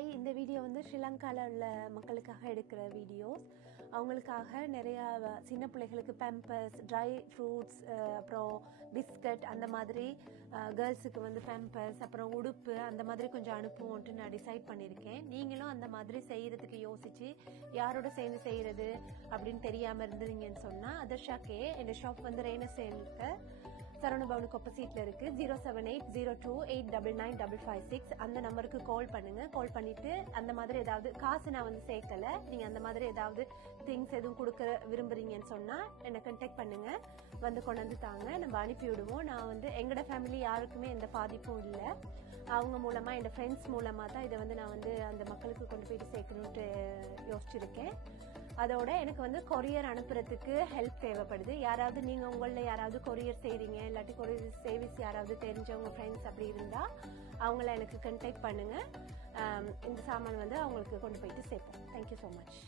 Hi, இந்த video வந்து ஸ்ரீலங்காவில் உள்ள மக்களுக்காக எடுக்கிற வீடியோஸ். அவங்களுக்காக நிறையா சின்ன பிள்ளைகளுக்கு பேம்பர்ஸ், ட்ரை ஃப்ரூட்ஸ், அப்புறம் பிஸ்கட், அந்த மாதிரி கேர்ள்ஸுக்கு வந்து பேம்பர்ஸ், அப்புறம் உடுப்பு, அந்த மாதிரி கொஞ்சம் அனுப்புவோன்ட்டு நான் டிசைட் பண்ணியிருக்கேன். நீங்களும் அந்த மாதிரி செய்கிறதுக்கு யோசிச்சு யாரோட சேர்ந்து செய்கிறது அப்படின்னு தெரியாமல் இருந்தீங்கன்னு சொன்னால் அதர்ஷாக்கே என் ஷாப் வந்து ரேனசேலுக்கு சரவணபவனுக்கு ஆப்போசிட்ல இருக்கு. 07802899556 அந்த நம்பருக்கு கால் பண்ணுங்க. கால் பண்ணிட்டு அந்த மாதிரி ஏதாவது காசு நான் வந்து சேர்க்கல, நீங்க அந்த மாதிரி ஏதாவது திங்ஸ் எதுவும் கொடுக்க விரும்புறீங்கன்னு சொன்னா என்னை கண்டாக்ட் பண்ணுங்க, வந்து கொண்டு வந்து தாங்க, நம்ம அனுப்பி விடுவோம். நான் வந்து எங்களோட ஃபேமிலி யாருக்குமே எந்த பாதிப்பும் இல்லை. அவங்க மூலமா என் ஃப்ரெண்ட்ஸ் மூலமா தான் இதை வந்து நான் வந்து அந்த மக்களுக்கு கொண்டு போயிட்டு சேர்க்கணும்ட்டு யோசிச்சிருக்கேன். அதோட எனக்கு வந்து கொரியர் அனுப்புறதுக்கு ஹெல்ப் தேவைப்படுது. யாராவது நீங்க உங்களில் யாராவது கொரியர் செய்றீங்க, இல்லாட்டி கொரியர் சர்வீஸ் யாராவது தெரிஞ்சவங்க ஃப்ரெண்ட்ஸ் அப்படி இருந்தா அவங்கள எனக்கு கண்டாக்ட் பண்ணுங்க. இந்த சாமான் வந்து அவங்களுக்கு கொண்டு போயிட்டு சேர்ப்போம். Thank you so much.